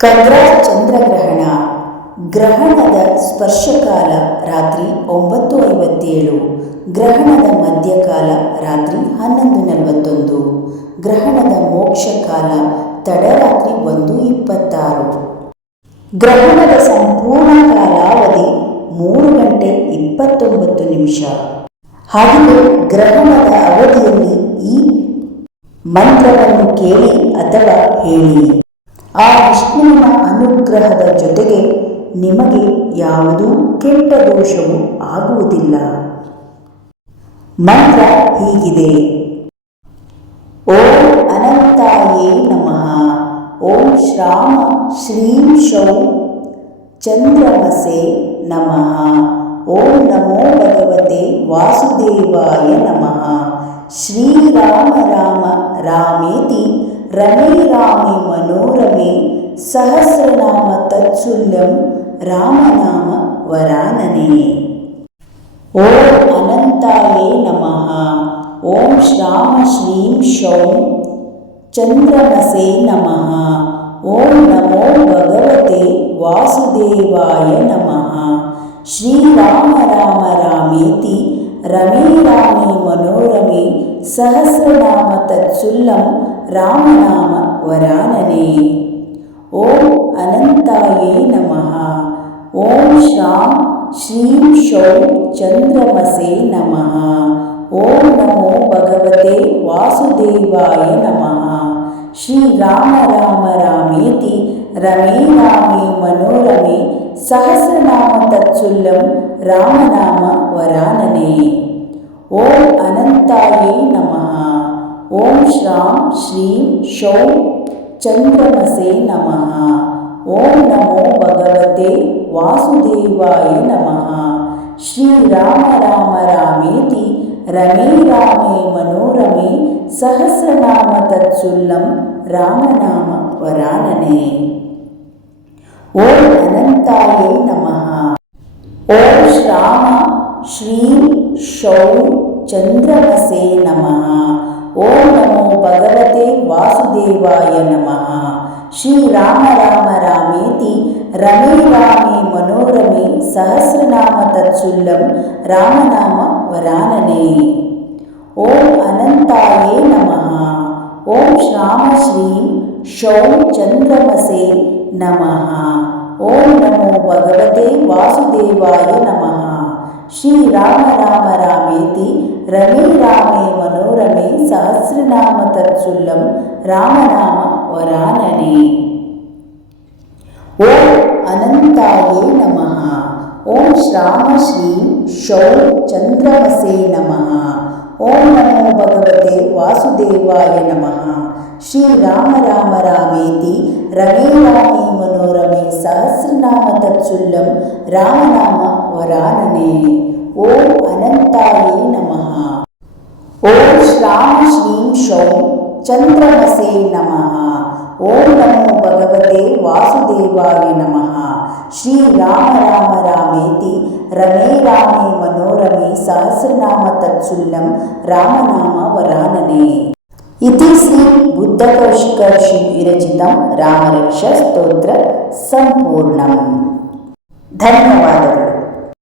ಕಗ್ರಾ ಚಂದ್ರಗ್ರಹಣ, ಗ್ರಹಣದ ಸ್ಪರ್ಶಕಾಲ ರಾತ್ರಿ ಒಂಬತ್ತು ಐವತ್ತೇಳು ಗ್ರಹಣದ ಮಧ್ಯಕಾಲ ರಾತ್ರಿ ಹನ್ನೊಂದು ನಲವತ್ತೊಂದು ಗ್ರಹಣದ ಮೋಕ್ಷಕಾಲ ತಡರಾತ್ರಿ ಒಂದು ಇಪ್ಪತ್ತಾರು ಗ್ರಹಣದ ಸಂಪೂರ್ಣ ಕಾಲಾವಧಿ ಮೂರು ಗಂಟೆ ಇಪ್ಪತ್ತೊಂಬತ್ತು ನಿಮಿಷ. ಹಾಗೆಯೇ ಗ್ರಹಣದ ಅವಧಿಯಲ್ಲಿ ಈ ಮಂತ್ರವನ್ನು ಕೇಳಿ ಅಥವಾ ಹೇಳಿ. ಆ ವಿಷ್ಣುವಿನ ಅನುಗ್ರಹದ ಜೊತೆಗೆ ನಿಮಗೆ ಯಾವುದೂ ಕೆಟ್ಟ ದೋಷವು ಆಗುವುದಿಲ್ಲ. ಮಂತ್ರ ಹೀಗಿದೆ. ಓಂ ಅನಂತಾಯೇ ನಮಃ. ಓಂ ಶ್ರಾಮ ಶ್ರೀಂ ಶೌ ಚಂದ್ರಮಸೆ ನಮಃ. ಓಂ ನಮೋ ಭಗವತೆ ವಾಸುದೇವಾಯ ನಮಃ. ಶ್ರೀರಾಮ ರಾಮ ರಾಮೇತಿ ರಮೇ ರಾಮೇ ಮನೋರಮೆ सहस्रनाम तत्सुल्यं रामनाम वरानने। ॐ अनन्ताये नमः। ॐ श्राम श्रीं शौं चन्द्रमसे नमः। ॐ नमो भगवते वासुदेवाय नमः। श्रीराम राम रामेति रमे रामे मनोरमे सहस्रनाम तत्सुल्लं रामनाम वरानने। ஓம் அனந்தாயை நமஹா. ஓம் ஷாம் ஸ்ரீம் ஷோம் சந்திரமசே நமஹா. ஓம் நமோ பகவதே வாசுதேவாய நமஹா. ஸ்ரீ ராம ராம ராமேதி ரமே ராமே மனோரமே சகசிரநாம தற்சுல்லம் ராமநாம வரானனே. ஓம் அனந்தாயே நமஹா. ஓம் ஸ்ராம் ஸ்ரீம் ஷோம் चन्द्रमसे नमः। ॐ नमो भगवते वासुदेवाय नमः। श्रीराम राम रामेति रमे रामे मनोरमे सहस्रनाम तत्सुल्लं रामनाम वरानने ॐ अनन्ताय तत् सुलं रामनामराय श्री चन्द्रमसे नमः। ॐ नमो भगवते वासुदेवाय नमः। श्रीराम राम रामेति रमे रामे मनोरमे सहस्रनाम तत्सुल्लं रामनाम वरानने। ॐ अनन्ताय नमः। ॐ श्राम श्रीं शौं चन्द्रमसे नमः। ॐ नमो भगवते वासुदेवाय नमः। श्रीराम राम रामेति रमे சகசிரநாம தற்சுல்லம் ராமநாம வரானனே ஓம் அனந்தாயே நமஹா. ஓம் ஸ்ராம ஸ்ரீம் ஷௌ சந்திரமசே நமஹா. ஓம் நமோ பகவதே வாசுதேவாய நமஹா. ஸ்ரீ ராம ராம ராமேதி ரமே ராமே மனோரமே சஹசிரநாம தற்சுல்லம் ராமநாம வரானனே ஓம் ಶ್ರೀಂ ಶೌಂ ಚಂದ್ರಮಸೆ ನಮಃ ಓಂ ನಮೋ ಭಗವತೆ ವಾಸುದೇವಾಯ ನಮಃ ಶ್ರೀರಾಮ ರಾಮ ರಾಮೇತಿ ರಮೇ ರಾಮೇ ಮನೋರಮೆ ಸಹಸ್ರನಾಮ ತತ್ಸುಲ್ಲಂ ರಾಮನಾಮ ವರಾನನೆ इति श्री बुद्धकौशिकर्षि विरचितं रामरक्षस्तोत्र सम्पूर्णम् ಧನ್ಯವಾದಗಳು